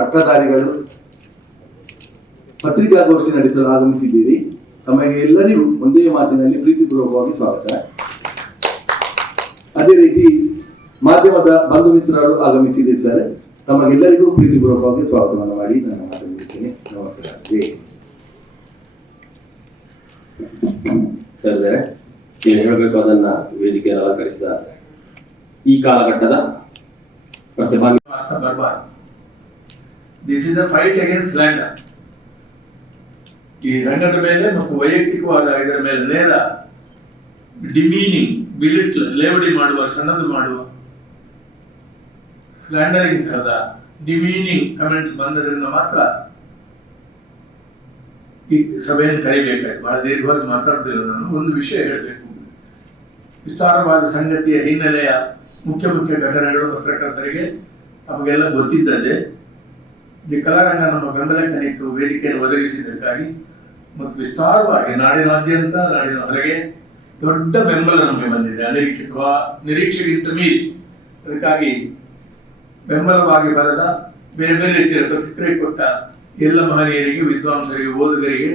ಅರ್ಥಧಾರಿಗಳು ಪತ್ರಿಕಾಗೋಷ್ಠಿ ನಡೆಸಲು ಆಗಮಿಸಿದ್ದೀರಿ. ತಮಗೆ ಎಲ್ಲರಿಗೂ ಒಂದೇ ಮಾತಿನಲ್ಲಿ ಪ್ರೀತಿಪೂರ್ವಕವಾಗಿ ಸ್ವಾಗತ. ಅದೇ ರೀತಿ ಮಾಧ್ಯಮದ ಬಂಧು ಮಿತ್ರರು ಆಗಮಿಸಿದ್ದಾರೆ ತಮಗೆಲ್ಲರಿಗೂ ಪ್ರೀತಿಪೂರ್ವಕವಾಗಿ ಸ್ವಾಗತವನ್ನು ಮಾಡಿ ನಾನು ಮುಗಿಸ್ತೀನಿ. ನಮಸ್ಕಾರ. ಸರ್ ನೀವು ಹೇಳಬೇಕು ಅದನ್ನ ವೇದಿಕೆಯನ್ನು ಅಲಂಕರಿಸಿದ ಈ ಕಾಲಘಟ್ಟದ ಪ್ರತಿಭಾ this is a fight against slander ಈ ರಂಗದ ಮೇಲೆ ಮತ್ತು ವೈಯಕ್ತಿಕವಾದ ಇದರ ಮೇಲೆ ನೇರ ಡಿಮೀನಿಂಗ್ ಬಿಲಿಟ್ ಲೇವಡಿ ಮಾಡುವ, ಸಣ್ಣದು ಮಾಡುವ ಸ್ಲ್ಯಾಂಡರಿಂಗ್ ತರದ ಡಿಮೀನಿಂಗ್ ಕಮೆಂಟ್ಸ್ ಬಂದದ್ರಿಂದ ಮಾತ್ರ ಈ ಸಭೆಯನ್ನು ಕರಿಬೇಕಾಯ್ತು. ಬಹಳ ದೀರ್ಘವಾಗಿ ಮಾತಾಡ್ತಿಲ್ಲ ನಾನು. ಒಂದು ವಿಷಯ ಹೇಳಬೇಕು. ವಿಸ್ತಾರವಾದ ಸಂಗತಿಯ ಹಿನ್ನೆಲೆಯ ಮುಖ್ಯ ಮುಖ್ಯ ಘಟನೆಗಳು ಪತ್ರಕರ್ತರಿಗೆ ನಮಗೆಲ್ಲ ಗೊತ್ತಿದ್ದದ್ದೇ. ಈ ಕಲಾರಂಗ ನಮ್ಮ ಬೆಂಬಲಕ್ಕೆ ನಿಂತು ವೇದಿಕೆಯನ್ನು ಒದಗಿಸಿದ್ದಕ್ಕಾಗಿ ಮತ್ತು ವಿಸ್ತಾರವಾಗಿ ನಾಡಿನಾದ್ಯಂತ ನಾಡಿನ ಹೊರಗೆ ದೊಡ್ಡ ಬೆಂಬಲ ನಮಗೆ ಬಂದಿದೆ. ಅನಿರೀಕ್ಷಿತವ, ನಿರೀಕ್ಷೆಗಿಂತ ಮೀರಿ. ಅದಕ್ಕಾಗಿ ಬೆಂಬಲವಾಗಿ ಬರೆದ ಬೇರೆ ಬೇರೆ ರೀತಿಯ ಪ್ರತಿಕ್ರಿಯೆ ಕೊಟ್ಟ ಎಲ್ಲ ಮಹನೀಯರಿಗೆ, ವಿದ್ವಾಂಸರಿಗೆ, ಓದುಗರಿಗೆ,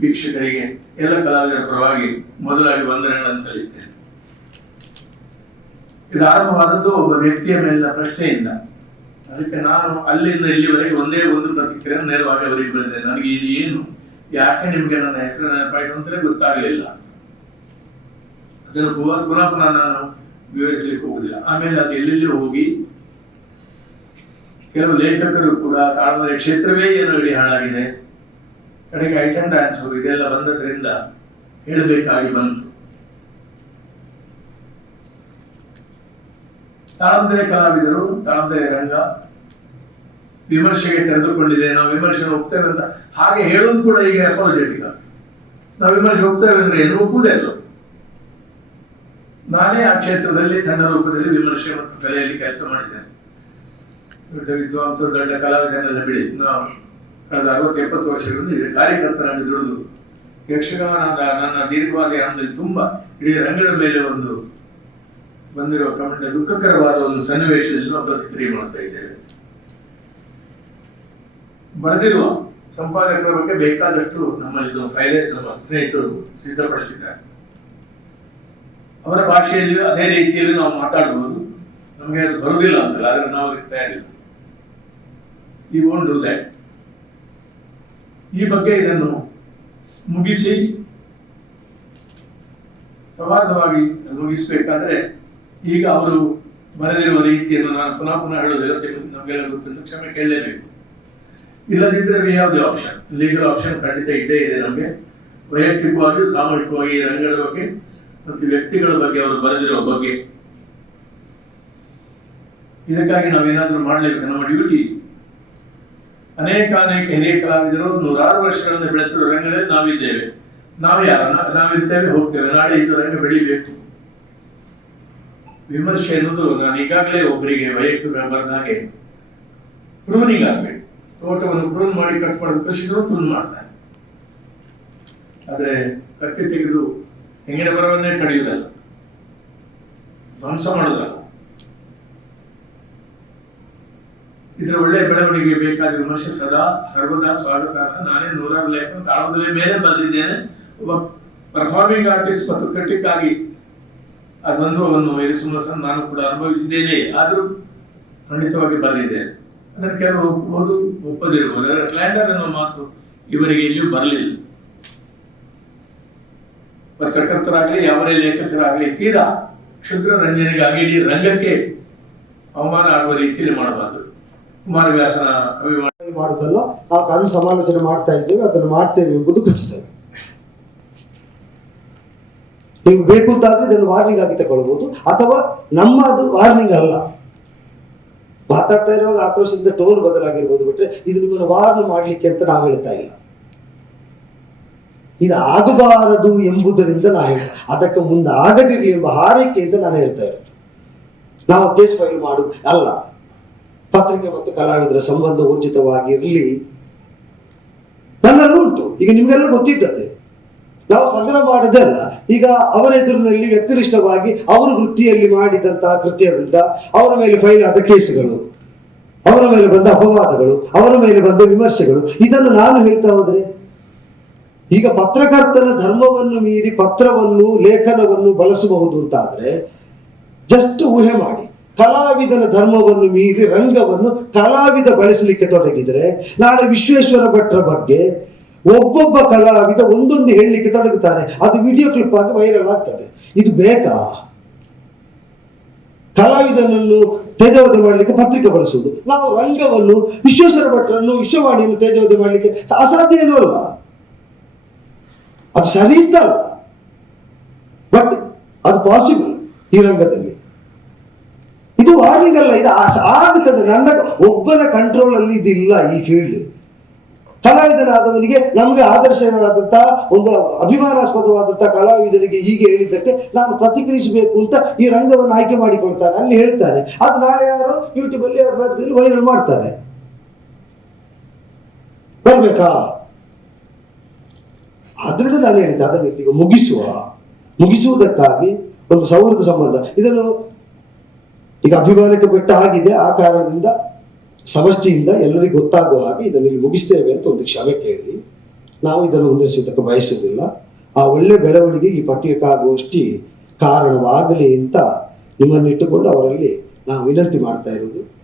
ವೀಕ್ಷಕರಿಗೆ, ಎಲ್ಲ ಕಲಾವಿದರ ಪರವಾಗಿ ಮೊದಲಾಗಿ ವಂದನೆಗಳನ್ನು ಸಲ್ಲಿಸ್ತೇನೆ. ಇದು ಆರಂಭವಾದದ್ದು ಒಬ್ಬ ವ್ಯಕ್ತಿಯ ಮೇಲಿನ ಪ್ರಶ್ನೆಯಿಂದ. ಅದಕ್ಕೆ ನಾನು ಅಲ್ಲಿಂದ ಇಲ್ಲಿವರೆಗೆ ಒಂದೇ ಒಂದು ಪ್ರತಿಕ್ರಿಯೆ ನೇರವಾಗಿ ಅವರಿಗೆ ಬಂದಿದೆ ನನಗೆ ಇದು ಏನು? ಯಾಕೆ ನಿಮಗೆ ನನ್ನ ಹೆಸರು ನೆನಪಾಯಿತು ಅಂತಲೇ ಗೊತ್ತಾಗಲಿಲ್ಲ. ಅದನ್ನು ಪುನಃ ಪುನಃ ನಾನು ವಿವರಿಸಲಿಕ್ಕೆ ಹೋಗುದಿಲ್ಲ. ಆಮೇಲೆ ಅದು ಎಲ್ಲೆಲ್ಲಿ ಹೋಗಿ, ಕೆಲವು ಲೇಖಕರು ಕೂಡ ತಾಳದ ಕ್ಷೇತ್ರವೇ ಏನು ಇಡೀ ಹಾಳಾಗಿದೆ. ಕಡೆಗೆ ಐಟಮ್ ಡ್ಯಾನ್ಸ್ ಇದೆಲ್ಲ ಬಂದದ್ರಿಂದ ಹೇಳಬೇಕಾಗಿ ಬಂತು. ತಾಳಂಬೆ ಕಲಾವಿದರು ತಾಂದ್ರೆ ರಂಗ ವಿಮರ್ಶೆಗೆ ತೆರೆದುಕೊಂಡಿದೆ. ನಾವು ವಿಮರ್ಶೆ ಹೋಗ್ತೇವೆ ಅಂತ ಹಾಗೆ ಹೇಳೋದು ಕೂಡ ಈಗ ಅಪಾಲಜೆಟಿಕ ನಾವು ವಿಮರ್ಶೆ ಹೋಗ್ತೇವೆ ಅಂದ್ರೆ ಏನು ಒಪ್ಪುವುದೇ ಇಲ್ಲ ನಾನೇ ಆ ಕ್ಷೇತ್ರದಲ್ಲಿ, ಸಣ್ಣ ರೂಪದಲ್ಲಿ ವಿಮರ್ಶೆ ಮತ್ತು ಕಲೆಯಲ್ಲಿ ಕೆಲಸ ಮಾಡಿದ್ದೇನೆ. ದೊಡ್ಡ ವಿದ್ವಾಂಸ, ದೊಡ್ಡ ಕಲಾವಿದನೆಲ್ಲ ಬಿಡಿ. ನಾವು ಕಳೆದ ಅರವತ್ತು ಎಪ್ಪತ್ತು ವರ್ಷಗಳಿಂದ ಇದು ಕಾರ್ಯಕರ್ತರಾಗಿ ದುಡಿದು ಯಕ್ಷಗಾನದ ನನ್ನ ದೀರ್ಘವಾಗಿ ಅಂದ್ರೆ ತುಂಬಾ ಇಡೀ ರಂಗದ ಮೇಲೆ ಒಂದು ಬಂದಿರುವ ಕಮೆಂಟ್ ದುಃಖಕರವಾದ ಒಂದು ಸನ್ನಿವೇಶದಲ್ಲಿ ನಾವು ಪ್ರತಿಕ್ರಿಯೆ ಮಾಡ್ತಾ ಇದ್ದೇವೆ. ಬರೆದಿರುವ ಸಂಪಾದಕರ ಬಗ್ಗೆ ಬೇಕಾದಷ್ಟು ನಮ್ಮಲ್ಲಿ ಫೈಲೆ ನಮ್ಮ ಸ್ನೇಹಿತರು ಸಿದ್ಧಪಡಿಸಿದ್ದಾರೆ. ಅವರ ಭಾಷೆಯಲ್ಲಿಯೂ ಅದೇ ರೀತಿಯಲ್ಲಿ ನಾವು ಮಾತಾಡಬಹುದು ನಮಗೆ ಅದು ಬರುವುದಿಲ್ಲ ಅಂತಲ್ಲ, ಆದ್ರೆ ನಾವು ಅದಕ್ಕೆ ತಯಾರಿಲ್ಲ. ಈ ಒಂದು ಈ ಬಗ್ಗೆ ಇದನ್ನು ಮುಗಿಸಿ, ಸಂವಾದವಾಗಿ ಮುಗಿಸಬೇಕಾದ್ರೆ ಈಗ ಅವರು ಬರೆದಿರುವ ರೀತಿಯನ್ನು ನಾನು ಪುನಃ ಪುನಃ ಹೇಳೋದಿಲ್ಲ ನಿಮಗೆ- ನಮಗೆಲ್ಲ ಗೊತ್ತಿಲ್ಲ, ಕ್ಷಮೆ ಕೇಳಲೇಬೇಕು. ಇಲ್ಲದಿದ್ದರೆ we have the option legal option ಖಂಡಿತ ಇದ್ದೇ ಇದೆ ನಮಗೆ. ವೈಯಕ್ತಿಕವಾಗಿಯೂ ಸಾಮೂಹಿಕವಾಗಿ ರಂಗದ ಬಗ್ಗೆ ಮತ್ತು ವ್ಯಕ್ತಿಗಳ ಬಗ್ಗೆ ಅವರು ಬರೆದಿರುವ ಬಗ್ಗೆ. ಇದಕ್ಕಾಗಿ ನಾವೇನಾದರೂ ಮಾಡಲೇಬೇಕು ನಮ್ಮ ಡ್ಯೂಟಿ ಅನೇಕ ಅನೇಕ ಹಿರಿಯ ಕಲಾವಿದರು ನೂರಾರು ವರ್ಷಗಳಿಂದ ಬೆಳೆಸಿರುವ ರಂಗದಲ್ಲಿ ನಾವಿದ್ದೇವೆ. ನಾವು ಯಾರು? ನಾವಿದ್ದೇವೆ ನಾವಿರ್ತೇವೆ, ಹೋಗ್ತೇವೆ. ನಾಳೆ ಇದು ರಂಗ ಬೆಳಿಬೇಕು. ವಿಮರ್ಶೆ ಅನ್ನೋದು ನಾನು ಈಗಾಗಲೇ ಒಬ್ಬರಿಗೆ ವೈಯಕ್ತಿಕ ಬರೆದ ಹಾಗೆ ಪ್ರೂನಿಂಗ್ ಆಗ್ಬೇಕು. ತೋಟವನ್ನು ಪ್ರೂನ್ ಮಾಡಿ ಕಟ್ ಮಾಡಿದ ಕೃಷಿಕರು ಪ್ರೂನ್ ಮಾಡ್ತಾರೆ. ಆದರೆ ಕತ್ತಿ ತೆಗೆದು ತೆಂಗಿನ ಮರವನ್ನೇ ಕಡಿಯುವುದಲ್ಲ, ಧ್ವಂಸ ಮಾಡೋದಲ್ಲ ಇದರ ಒಳ್ಳೆ ಬೆಳವಣಿಗೆ ಬೇಕಾದ ವಿಮರ್ಶೆ ಸದಾ, ಸರ್ವದಾ ಸ್ವಾಗತ ಅಂತ ನಾನೇ ನೂರಾರು ಲೇಖನ ತಾಳದಲ್ಲಿ ಮೇಲೆ ಬಂದಿದ್ದೇನೆ ಒಬ್ಬ ಪರ್ಫಾರ್ಮಿಂಗ್ ಆರ್ಟಿಸ್ಟ್ ಮತ್ತು ಕ್ರಿಟಿಕ್ ಆಗಿ ಅದೊಂದು ಇರಿಸುವ ನಾನು ಕೂಡ ಅನುಭವಿಸಿದ್ದೇನೆ. ಆದರೂ ಖಂಡಿತವಾಗಿ ಬರಲಿದೆ. ಅದನ್ನು ಕೆಲವರು ಒಪ್ಪಬಹುದು ಒಪ್ಪದಿರಬಹುದು. ಅದರ ಸ್ಲ್ಯಾಂಡರ್ ಅನ್ನೋ ಮಾತು ಇವರಿಗೆ ಎಲ್ಲಿಯೂ ಬರಲಿಲ್ಲ. ಪತ್ರಕರ್ತರಾಗಲಿ, ಯಾವರೇ ಲೇಖಕರಾಗಲಿ, ತೀರಾ ಕ್ಷುದ್ರ ರಂಜನೆಗಾಗಿ ಇಡೀ ರಂಗಕ್ಕೆ ಅವಮಾನ ಆಗುವ ರೀತಿಯಲ್ಲಿ ಮಾಡಬಾರದು. ಕುಮಾರವ್ಯಾಸನ ಅಭಿಮಾನ ಮಾಡುದಲ್ಲ ಆ ಕಾನೂನು ಸಮಾಲೋಚನೆ ಮಾಡ್ತಾ ಇದ್ದೇವೆ. ಅದನ್ನು ಮಾಡ್ತೇವೆ ಎಂಬುದು ಖಚಿತ. ನಿಮ್ಗೆ ಬೇಕು ಅಂತಾದ್ರೆ ಇದನ್ನು ವಾರ್ನಿಂಗ್ ಆಗಿ ತಗೊಳ್ಬಹುದು ಅಥವಾ ನಮ್ಮ ಅದು ವಾರ್ನಿಂಗ್ ಅಲ್ಲ. ಮಾತಾಡ್ತಾ ಇರುವಾಗ ಆಕ್ರೋಶದಿಂದ ಟೋನ್ ಬದಲಾಗಿರ್ಬೋದು ಬಿಟ್ರೆ ಇದು ನಿಮ್ಮನ್ನು ವಾರ್ನ್ ಮಾಡಲಿಕ್ಕೆ ಅಂತ ನಾವು ಹೇಳ್ತಾ ಇಲ್ಲ. ಇದು ಆಗಬಾರದು ಎಂಬುದರಿಂದ ನಾ ಹೇಳ್ತಾ ಅದಕ್ಕೆ ಮುಂದೆ ಆಗದಿರಲಿ ಎಂಬ ಹಾರೈಕೆಯಿಂದ ನಾನು ಹೇಳ್ತಾ ಇರೋದು. ನಾವು ಕೇಸ್ ಫೈಲ್ ಮಾಡು, ಅಲ್ಲ. ಪತ್ರಿಕೆ ಮತ್ತು ಕಲಾವಿದರ ಸಂಬಂಧ ಊರ್ಜಿತವಾಗಿರಲಿ. ನನ್ನಲ್ಲೂ ಉಂಟು. ಈಗ ನಿಮಗೆಲ್ಲ ಗೊತ್ತಿದ್ದದೆ ನಾವು ಸಂಗ್ರಹ ಮಾಡದಲ್ಲ ಈಗ ಅವರ ಎದುರಿನಲ್ಲಿ ವ್ಯಕ್ತಿನಿಷ್ಠವಾಗಿ ಅವರು ವೃತ್ತಿಯಲ್ಲಿ ಮಾಡಿದಂತಹ ಕೃತ್ಯದಿಂದ ಅವರ ಮೇಲೆ ಫೈಲ್ ಆದ ಕೇಸುಗಳು, ಅವರ ಮೇಲೆ ಬಂದ ಅಪವಾದಗಳು, ಅವರ ಮೇಲೆ ಬಂದ ವಿಮರ್ಶೆಗಳು, ಇದನ್ನು ನಾನು ಹೇಳ್ತಾ ಹೋದರೆ, ಈಗ ಪತ್ರಕರ್ತನ ಧರ್ಮವನ್ನು ಮೀರಿ ಪತ್ರವನ್ನು, ಲೇಖನವನ್ನು ಬಳಸಬಹುದು ಅಂತಾದ್ರೆ ಜಸ್ಟ್ ಊಹೆ ಮಾಡಿ. ಕಲಾವಿದನ ಧರ್ಮವನ್ನು ಮೀರಿ ರಂಗವನ್ನು ಕಲಾವಿದ ಬಳಸಲಿಕ್ಕೆ ತೊಡಗಿದರೆ, ನಾಳೆ ವಿಶ್ವೇಶ್ವರ ಭಟ್ರ ಬಗ್ಗೆ ಒಬ್ಬೊಬ್ಬ ಕಲಾವಿದ ಒಂದೊಂದು ಹೇಳಲಿಕ್ಕೆ ತೊಡಗುತ್ತಾರೆ ಅದು ವಿಡಿಯೋ ಕ್ಲಿಪ್ ಆಗಿ ವೈರಲ್ ಆಗ್ತದೆ. ಇದು ಬೇಕಾ? ಕಲಾವಿದನನ್ನು ತೇಜವಧೆ ಮಾಡಲಿಕ್ಕೆ ಪತ್ರಿಕೆ ಬಳಸುವುದು. ನಾವು ರಂಗವನ್ನು, ವಿಶ್ವೇಶ್ವರ ಭಟ್ರನ್ನು, ವಿಶ್ವವಾಣಿಯನ್ನು ತೇಜವಧೆ ಮಾಡಲಿಕ್ಕೆ ಅಸಾಧ್ಯ ಏನೂ ಅಲ್ಲ. ಅದು ಸರಿ ಇದ್ದಲ್ಲ ಬಟ್ ಅದು ಪಾಸಿಬಲ್ ಈ ರಂಗದಲ್ಲಿ. ಇದು ವಾರ್ನಿಂಗ್ ಅಲ್ಲ. ಇದು ಆಗುತ್ತದೆ ನನ್ನ ಒಬ್ಬನ ಕಂಟ್ರೋಲ್ ಅಲ್ಲಿ ಇದಿಲ್ಲ ಈ ಫೀಲ್ಡ್ ಕಲಾವಿದನಾದವನಿಗೆ ನಮಗೆ ಆದರ್ಶನಾದಂತಹ ಒಂದು ಅಭಿಮಾನಾಸ್ಪದವಾದಂತಹ ಕಲಾವಿದರಿಗೆ ಹೀಗೆ ಹೇಳಿದ್ದಕ್ಕೆ ನಾನು ಪ್ರತಿಕ್ರಿಯಿಸಬೇಕು ಅಂತ ಈ ರಂಗವನ್ನು ಆಯ್ಕೆ ಮಾಡಿಕೊಳ್ತಾರೆ ಅಲ್ಲಿ ಹೇಳ್ತಾರೆ. ಅದು ನಾಳೆ ಯಾರು ಯೂಟ್ಯೂಬ್ ಅಲ್ಲಿ ವೈರಲ್ ಮಾಡ್ತಾರೆ. ಬರ್ಬೇಕಾ? ಆದ್ರಿಂದ ನಾನು ಹೇಳಿದ್ದೆ, ಅದನ್ನು ಈಗ ಮುಗಿಸುವ. ಮುಗಿಸುವುದಕ್ಕಾಗಿ ಒಂದು ಸೌಹೃದ ಸಂಬಂಧ. ಇದನ್ನು ಈಗ ಅಭಿಮಾನಕ್ಕೆ ಬೆಟ್ಟ ಆಗಿದೆ ಆ ಕಾರಣದಿಂದ ಸಮಷ್ಟಿಯಿಂದ ಎಲ್ಲರಿಗೂ ಗೊತ್ತಾಗುವ ಹಾಗೆ ಇದನ್ನು ಮುಗಿಸ್ತೇವೆ ಅಂತ ಒಂದು ಕ್ಷಮೆ ಕೇಳಿ. ನಾವು ಇದನ್ನು ಮುಂದುವರಿಸುವುದಕ್ಕೆ ಬಯಸುವುದಿಲ್ಲ. ಆ ಒಳ್ಳೆ ಬೆಳವಣಿಗೆ ಈ ಪತ್ರಿಕಾಗೋಷ್ಠಿ ಕಾರಣವಾಗಲಿ ಅಂತ ನಿಮ್ಮನ್ನಿಟ್ಟುಕೊಂಡು ಅವರಲ್ಲಿ ನಾವು ವಿನಂತಿ ಮಾಡ್ತಾ ಇರೋದು